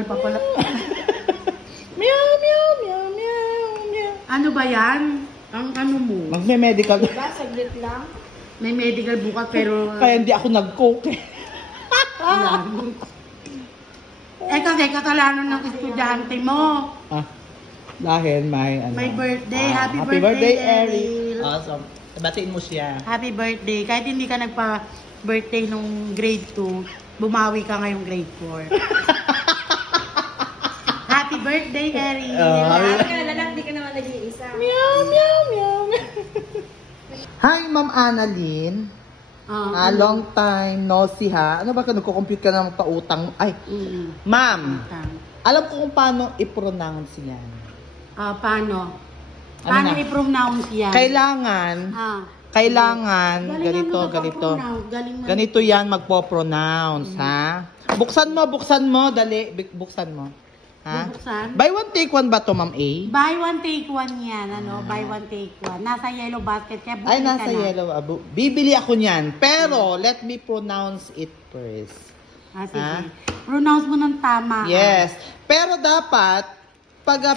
medical pa pala. Meow, meow, meow, meow, meow. Ano ba yan? Ang ano mo? Magme-medical. Diba? Saglit lang. May medical bukas pero... Kaya hindi ako nag-coke. kasi kasalanan ng estudyante mo. Ah, dahil may ano. May birthday. Happy birthday, birthday, Eric. Eril. Awesome. Batiin mo siya. Happy birthday. Kahit hindi ka nagpa-birthday nung grade 2, bumawi ka ngayong grade 4. Happy birthday, Eril. Kaya ka na lang, di ka naman nag-iisa. Meow, meow, meow, meow. Hi, Ma'am Annalyn. Long time no see ha. Ano ba ka nagko-compute ka ng pautang? Ay, ma'am. Alam ko kung paano i-pronounce yan. Paano? Ano Paano na? i-pronounce yan? Kailangan, Galing ganito. Galing mo. Ganito yan magpo-pronounce, ha? Buksan mo, dali. Buksan mo. Ha? Bubuksan? Buy one, take one ba to, Ma'am A? Buy one, take one yan. Buy one, take one. Nasa yellow basket. Kaya Ay, bumili ka nasa na. yellow. Bibili ako niyan. Pero, let me pronounce it first. Sige. Pronounce mo ng tama. Yes. Pero dapat, pag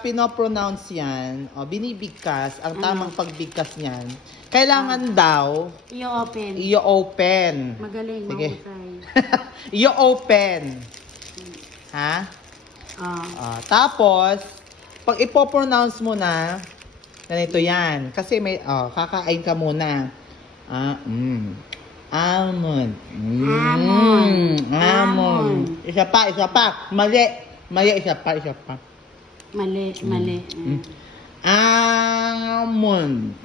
pinopronounce yan, binibigkas, ang tamang pagbigkas niyan, kailangan daw, I-open. i-open. Magaling, Sige. mahusay. I-open. Ha? Tapos, pag ipopronounce mo na, ganito yan. Kasi may, kakain ka muna. Almond. Almond. Isa pa. Mali, isa pa. Mali. Almond.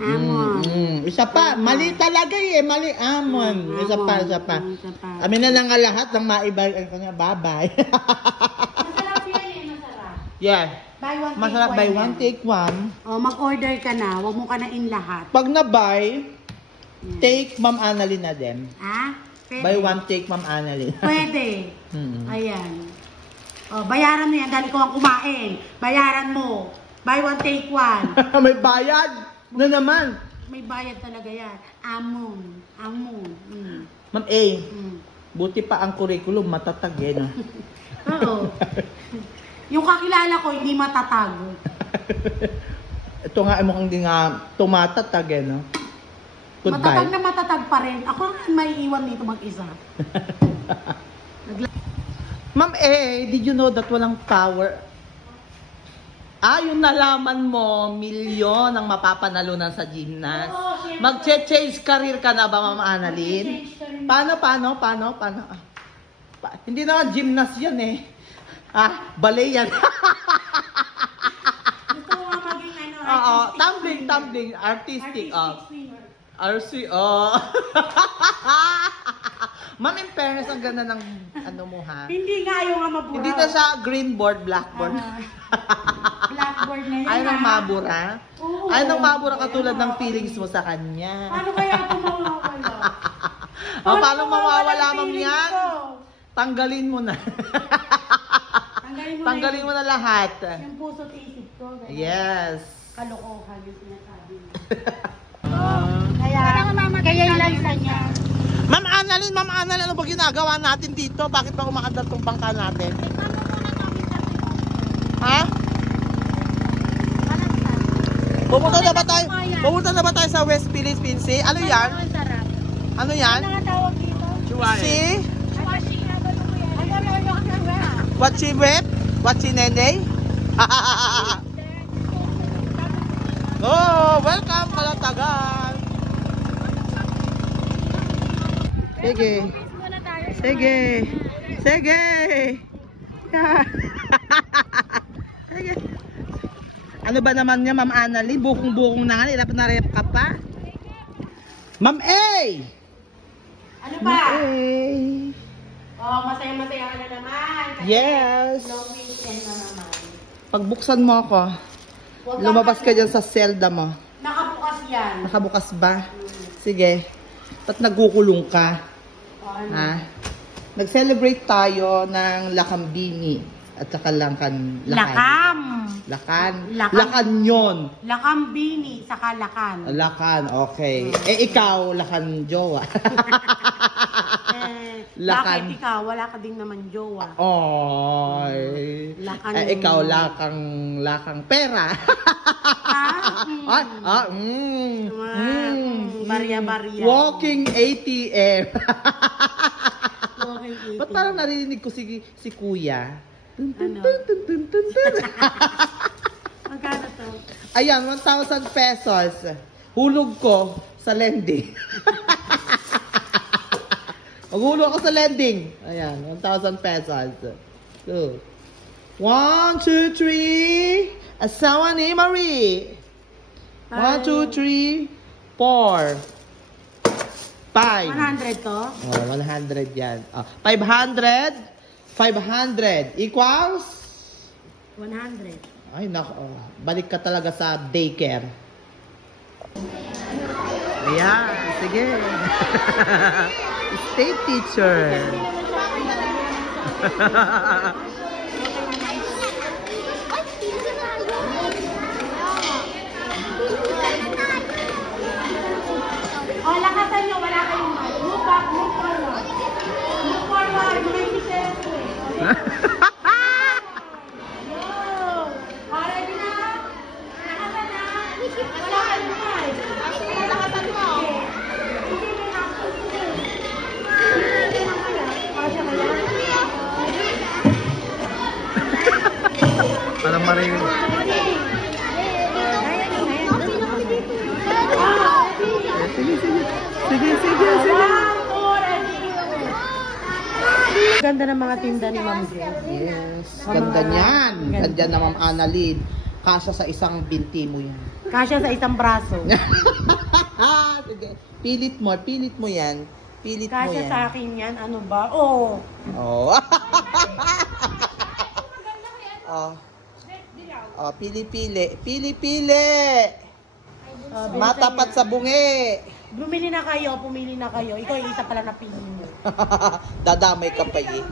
Isa pa. Mali talaga mali. Almond. Isa pa. Amin na lang nga lahat ng maibay. Bye-bye. Masarap yan masarap. Yeah. Buy one, take Masarap one buy yan. one, take one. Mag-order ka na. Huwag mo ka na in lahat. Pag na-buy, take Ma'am Annalyn na din. Pwede. Buy one, take Ma'am Annalyn. Pwede. Ayan. Bayaran mo yan dahil ikaw ang kumain. Bayaran mo. Buy one, take one. May bayad na naman. May bayad talaga yan. Amon. Ma'am A, buti pa ang curriculum matatag no? Oo. Yung kakilala ko, hindi matatag. Ito nga ay mukhang di nga tumatatag no? Goodbye. Matatag na matatag pa rin. Ako rin may iwan dito mag-isa. Ma'am A, did you know that walang power? Yung nalaman mo, milyon ang mapapanalunan sa gymnast. Mag-change career ka na ba, Ma'am Annalyn? Paano? Hindi na gymnast yan ballet yan. Gusto mo maging Tumbling, artistic. RC, Ma'am, in fairness, ang ganda ng ano mo ha. Hindi nga yung mabura. Hindi na siya green board, blackboard. Blackboard na yan. Ayaw nang mabura. Oo. Ayaw nang mabura katulad ng feelings mo sa kanya. Paano kaya ito mawawala? Paano mawawala, Ma'am feelings yan? ko? Tanggalin mo na. Tanggalin mo na lahat. Yung puso't isip ko. Ganun. Yes. Kalokohan yung sinasabi mo. Kaya ilansa niya. Ma'am Annalyn, ano ba ginagawa natin dito? Bakit ba umaandar tong bangka natin? Ha? Pupunta na ba tayo sa West Philippine Sea? Ano yan? Ano yan? Ano nga tawag dito? Si? Ano? Wachi Web? Wachi Nene? Welcome Kalatagan! Sige. Sige. Ano ba naman niya, Ma'am Annalyn? Bukong-bukong na nga, ilap na rep ka pa. Ma'am A! Ano ba? A! Masaya-masaya ka na naman. Yes! Long weekend na naman. Pagbukan mo ako, lumabas ka dyan sa selda mo. Nakabukas yan. Nakabukas ba? Sige. Ba't nagkukulong ka? Ha? Nag-celebrate tayo ng Lakambini at saka Lakan. Lakan yun. Lakambini, saka lakan. Lakan, okay. Ikaw, Lakan Jowa. Lakan. Bakit ikaw? Wala ka din naman jowa. Oy. Lakan. Ikaw lakang pera. Barya-barya. Walking ATM. Walking ATM. Ba't parang narinig ko si kuya? Ano? Magkano to? Ayan, 1,000 pesos. Hulog ko sa lending. Maghulog ako sa lending. Ayan, 1,000 pesos. 2. 1, 2, 3. Asawa ni Marie. 1, 2, 3, 4. 5. 100 to? Oh, 100 yan. 500. 500 equals? 100. Ay, nako. Balik ka talaga sa daycare. Ayan, sige. State teacher. O, lakasan nyo. Wala kayong mic. Move back, move forward. Move forward. May teacher ko eh. Yo! O, ready na? Lakasan na? Wala kayong mic. Lakasan mo. Hindi na ako. O, siya kaya? Parang marinig. Sige. Ganda ng mga tinda ni Ma'am Grace. Yes. Ganda niyan. Ganda na Ma'am Annalyn. Kasya sa isang binti mo yan. Kasya sa isang braso. Sige. Pilit mo yan. Pilit mo Kasya yan. sa akin yan. Ano ba? Oh. Oh. Oh, pili-pili. Pili-pili. Matapat sa bungi. Pumili na kayo. Ikaw yung isa pala na pili mo. Dadamay ka pa eh.